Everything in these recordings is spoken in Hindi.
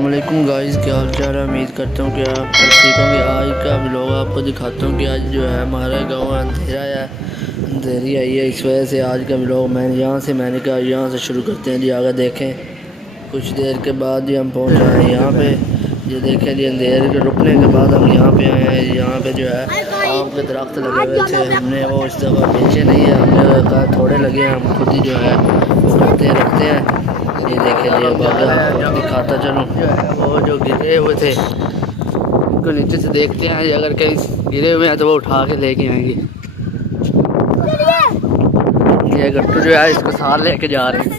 अस्सलामुअलैकुम गाइस, क्या हाल चाल है। उम्मीद करता हूँ कि आप ठीक होंगे। आज का व्लॉग आपको दिखाता हूँ कि आज जो है हमारा गाँव अंधेरा है, अंधेरी आई है। इस वजह से आज का व्लॉग मैंने कहा यहाँ से शुरू करते हैं जी। आगे देखें, कुछ देर के बाद ही हम पहुँच आए हैं यहाँ पे। ये देखें जी, अंधेरे के रुकने के बाद हम यहाँ पे आए हैं। यहाँ पे जो है आम के दरख्त लगे हुए थे, हमने वो इस दफ़ा बेचे नहीं है। हमने कहा थोड़े लगे हैं, हम खुद ही जो है वो करते हैं, रखते हैं। ये देखे लिए बाकी आपको दिखाता चलूँ। जो है वो जो गिरे हुए थे उनको नीचे से देखते हैं, अगर कहीं गिरे हुए हैं तो वो उठा के लेके आएंगे। ये गट्टू जो है इसको साथ लेके जा रहे हैं।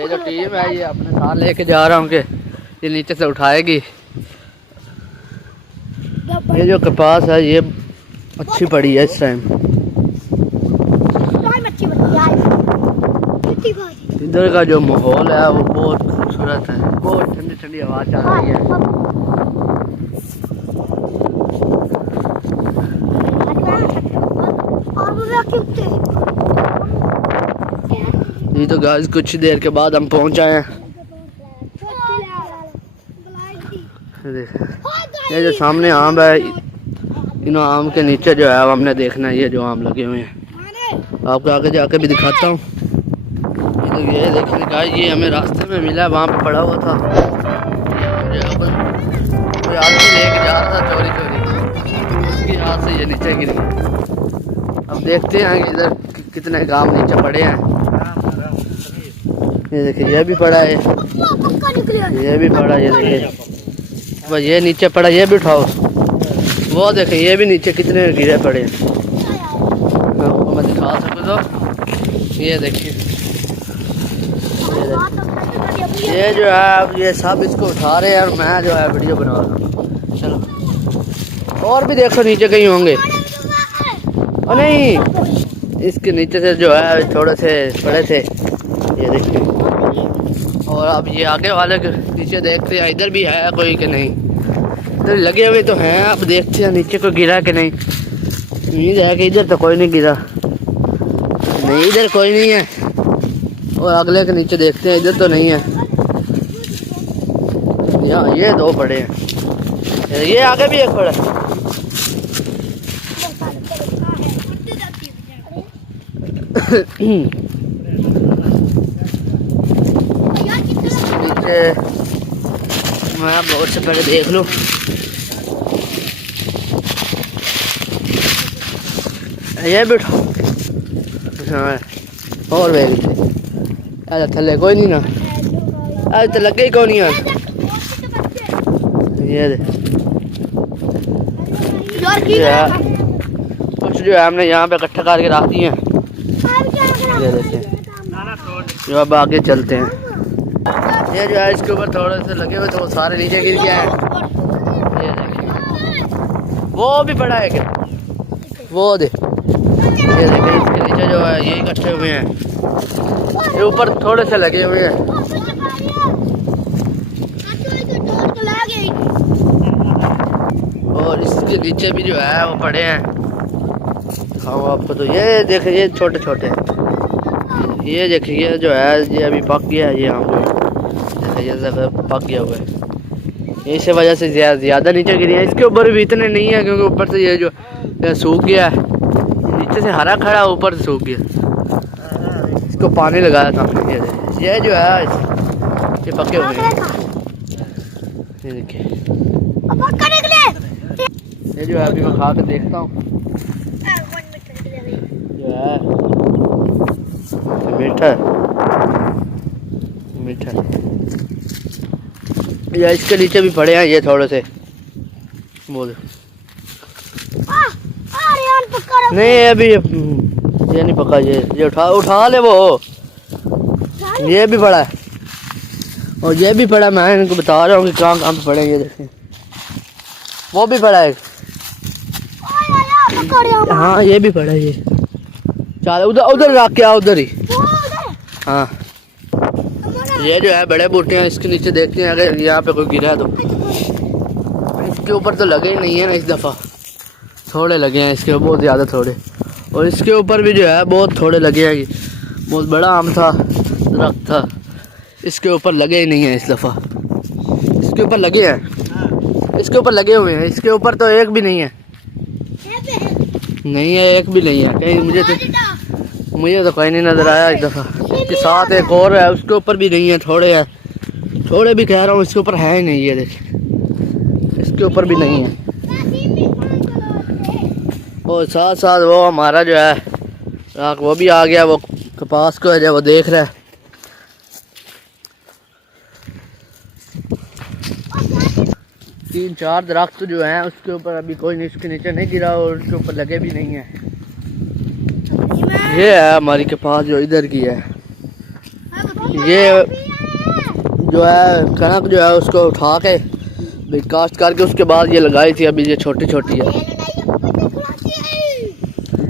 ये जो टीम है ये अपने साथ लेके जा रहा हूँ कि ये नीचे से उठाएगी। ये जो कपास है ये अच्छी पड़ी है इस टाइम। इधर का जो माहौल है वो बहुत खूबसूरत है, बहुत ठंडी ठंडी हवा चल रही है। ये तो गाइस कुछ देर के बाद हम पहुंच आए हैं। ये जो सामने आम है, इन आम के नीचे जो है हमने देखना है ये जो आम लगे हुए हैं। आपको आगे जाके भी दिखाता हूँ। तो ये देखने का ये हमें रास्ते में मिला, वहाँ पे पड़ा हुआ था। कोई आदमी लेके जा रहा था चोरी चोरी, उसकी हाथ से ये नीचे गिर गई। अब देखते हैं कि इधर कितने काम नीचे पड़े हैं। ये देखिए ये भी पड़ा है, ये भी पड़ा, ये देखिए बस ये नीचे पड़ा, ये भी उठाओ। वो देखिए ये भी नीचे कितने गिरे पड़े हैं। मैं दिखा सकूँ तो ये देखिए, ये जो है अब ये सब इसको उठा रहे हैं और मैं जो है वीडियो बना रहा हूँ। चलो और भी देखो नीचे कहीं होंगे। और नहीं, इसके नीचे से जो है थोड़े से पड़े थे, ये देखिए। और अब ये आगे वाले के नीचे देखते हैं इधर भी है कोई कि नहीं। इधर लगे हुए तो हैं, अब देखते हैं नीचे कोई गिरा कि नहीं। उम्मीद है कि इधर तो कोई नहीं गिरा, नहीं इधर कोई नहीं है। और अगले के नीचे देखते हैं, इधर तो नहीं है। यहाँ ये दो पड़े हैं, ये आगे भी एक पड़ा है। नीचे मैं बहुत से पहले देख लूँ। ये भी उठाओ। हाँ और वे थले कोई नहीं ना, आज तो लगे ही कौन नहीं। ये कुछ जो है हमने यहाँ पे इकट्ठा करके रख दिए हैं। ये देखिए, जो अब आगे चलते हैं। ये जो है इसके ऊपर थोड़े से लगे हुए तो वो सारे नीचे गिर गए हैं। ये देखिए वो भी पड़ा है क्या, वो दे। ये देखिए इसके नीचे जो है ये इकट्ठे हुए हैं, ये ऊपर थोड़े से लगे हुए हैं। और इसके नीचे भी जो है वो पड़े हैं। हाँ आपको तो ये देखिए ये छोटे छोटे, ये देखिए जो है ये अभी पक गया है। ये देखिए ये सब पक गया हुआ है, इसी वजह से ज़्यादा नीचे गिरी है। इसके ऊपर भी इतने नहीं है क्योंकि ऊपर से ये जो सूख गया है, नीचे से हरा खड़ा ऊपर से सूख गया। इसको पानी लगाया था। ये जो है ये पके हुए हैं। ये देखिए ये जो है अभी मैं खा के देखता हूँ। जो है मीठा मीठा। या इसके नीचे भी पड़े हैं ये थोड़े से, बोल नहीं अभी ये नहीं पका। ये उठा ले वो, ये भी पड़ा है और ये भी पड़ा। मैं इनको बता रहा हूँ कि कहाँ कहाँ पे पड़े। ये देखें वो भी पड़ा है। हाँ ये भी पड़ा है। ये चल उधर उधर रख के आओ, उधर ही। हाँ ये जो है बड़े बूटे हैं, इसके नीचे देखते हैं अगर यहाँ पे कोई गिरा है तो। इसके ऊपर तो लगे ही नहीं है ना, इस दफ़ा थोड़े लगे हैं इसके, बहुत ज़्यादा थोड़े। और इसके ऊपर भी जो है बहुत थोड़े लगे हैं। बहुत बड़ा आम था, दरख्त था। इसके ऊपर लगे ही नहीं है इस दफ़ा। इसके ऊपर लगे हैं, इसके ऊपर लगे हुए हैं, इसके ऊपर तो एक भी नहीं है। नहीं है, एक भी नहीं है कहीं। मुझे तो कोई नहीं नज़र आया इस दफ़ा। इसके साथ एक और है, उसके ऊपर भी नहीं है। थोड़े है, थोड़े भी कह रहा हूँ, इसके ऊपर है ही नहीं। ये देखिए, इसके ऊपर भी नहीं है। और साथ साथ वो हमारा जो है वो भी आ गया, वो कपास को है वो देख रहा है। तीन चार दरख्त जो हैं उसके ऊपर अभी कोई नहीं, उसके नीचे नहीं गिरा और उसके ऊपर लगे भी नहीं है। ये है हमारी कपास जो इधर की है। ये जो है कनक जो है उसको उठा के काश्त करके उसके बाद ये लगाई थी। अभी ये छोटी छोटी है,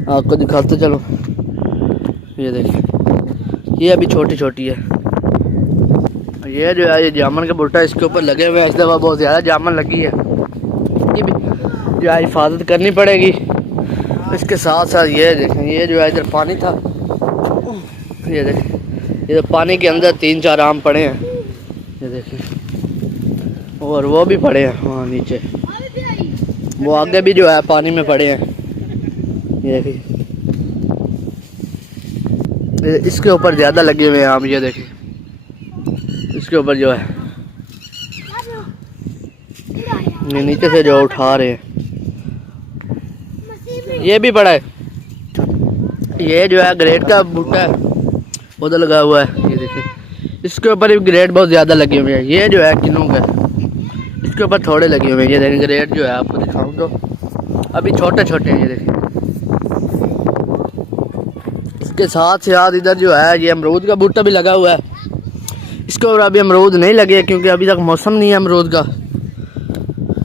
आपको दिखाते चलो। ये देखिए, ये अभी छोटी छोटी है। ये जो है ये जामुन का बूटा इसके ऊपर लगे हुए हैं। इस दफ़ा बहुत ज़्यादा जामुन लगी है, ये भी जो है हिफाजत करनी पड़ेगी। इसके साथ साथ ये देखें, ये जो है इधर पानी था, ये देखें, ये पानी के अंदर 3-4 आम पड़े हैं। ये देखिए, और वो भी पड़े हैं वहाँ नीचे, वो आगे भी जो है पानी में पड़े हैं। ये देखिए, इसके ऊपर ज़्यादा लगे हुए हैं आम। ये देखिए, इसके ऊपर जो है ये नीचे से जो उठा रहे हैं, ये भी पड़ा है। ये जो है ग्रेड का बूटा है, उधर लगा हुआ है। ये देखिए, इसके ऊपर भी ग्रेड बहुत ज़्यादा लगे हुए हैं। ये जो है किन्नू का, इसके ऊपर थोड़े लगे हुए हैं। ये देखिए, ग्रेड जो है आपको दिखाऊं तो अभी छोटे छोटे हैं। ये देखिए, इसके साथ साथ इधर जो है ये अमरूद का बूटा भी लगा हुआ है। इसके ऊपर अभी अमरूद नहीं लगे क्योंकि अभी तक मौसम नहीं है अमरूद का।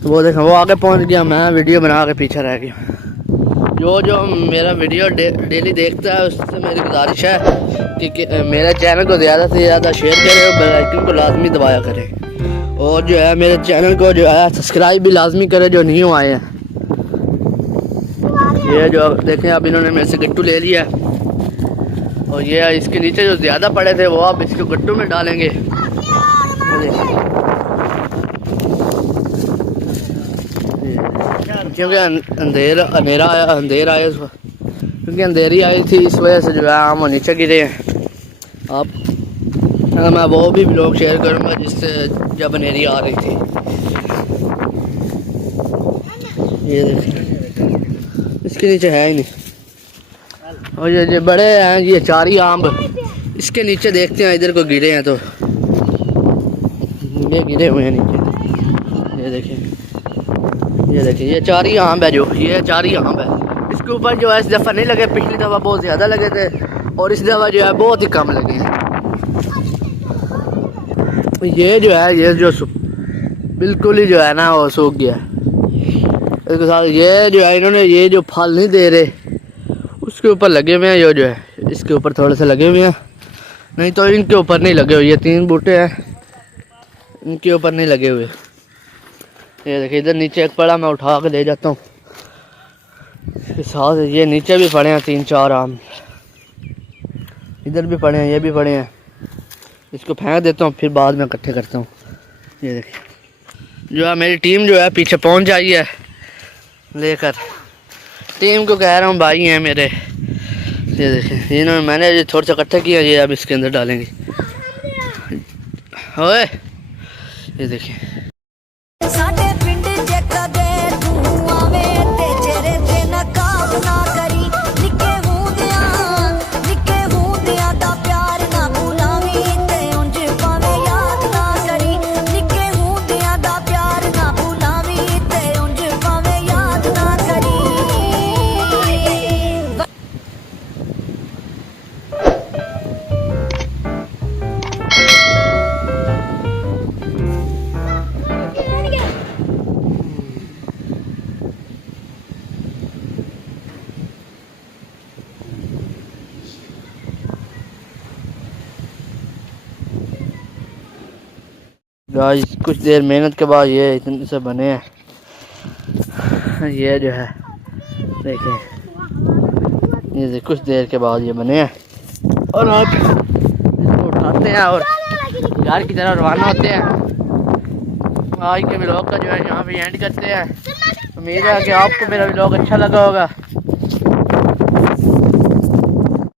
वो देखें, वो आगे पहुंच गया, मैं वीडियो बना के पीछे रह गया। जो मेरा वीडियो डेली देखता है उससे मेरी गुजारिश है कि मेरे चैनल को ज़्यादा से ज़्यादा शेयर करें और बेल आइकन को लाजमी दबाया करें। और जो है मेरे चैनल को जो है सब्सक्राइब भी लाजमी करें जो न्यू आए हैं। ये जो देखें, अब इन्होंने मेरे से गट्टू ले लिया और ये इसके नीचे जो ज़्यादा पड़े थे वो आप इसको गट्टू में डालेंगे। क्योंकि अंधेरा आया क्योंकि अंधेरी आई थी, इस वजह से जो है आम नीचे गिरे हैं। आप मैं वो भी ब्लॉग शेयर करूँगा जिससे जब अंधेरी आ रही थी। ये देखिए, इसके नीचे है ही नहीं। और ये जो बड़े हैं ये 4 ही आम इसके नीचे देखते हैं, इधर को गिरे हैं तो ये गिरे हुए हैं नीचे। ये देखिए, ये देखिए, ये 4 ही आम है, जो ये 4 ही आम है। इसके ऊपर जो है इस दफ़ा नहीं लगे, पिछली दफ़ा बहुत ज़्यादा लगे थे और इस दफ़ा जो है बहुत ही कम लगे हैं। ये जो है ये जो बिल्कुल ही जो है ना वो सूख गया। इसके साथ ये जो है इन्होंने ये जो फल नहीं दे रहे उसके ऊपर लगे हुए हैं। ये जो है इसके ऊपर थोड़े से लगे हुए हैं, नहीं तो इनके ऊपर नहीं लगे हुए। ये 3 बूटे हैं, इनके ऊपर नहीं लगे हुए। ये देखिए, इधर नीचे एक पड़ा, मैं उठा के ले जाता हूँ। इसके साथ ये नीचे भी पड़े हैं 3-4 आम, इधर भी पड़े हैं, ये भी पड़े हैं। इसको फेंक देता हूँ, फिर बाद में इकट्ठे करता हूँ। ये देखिए, जो है मेरी टीम जो है पीछे पहुँच आई है लेकर। टीम को कह रहा हूँ भाई हैं मेरे। ये देखिए, इन्होंने मैंने ये थोड़ा सा इकट्ठा किया, ये अब इसके अंदर डालेंगे। ओए ये देखिए, गाइस कुछ देर मेहनत के बाद ये इतने से बने हैं। ये जो है देखिए, ये कुछ देर के बाद ये बने हैं और आप इसको उठाते हैं और घर की तरफ रवाना होते हैं। आज के व्लॉग का जो है यहाँ पे एंड करते हैं। उम्मीद है कि आपको मेरा व्लॉग अच्छा लगा होगा।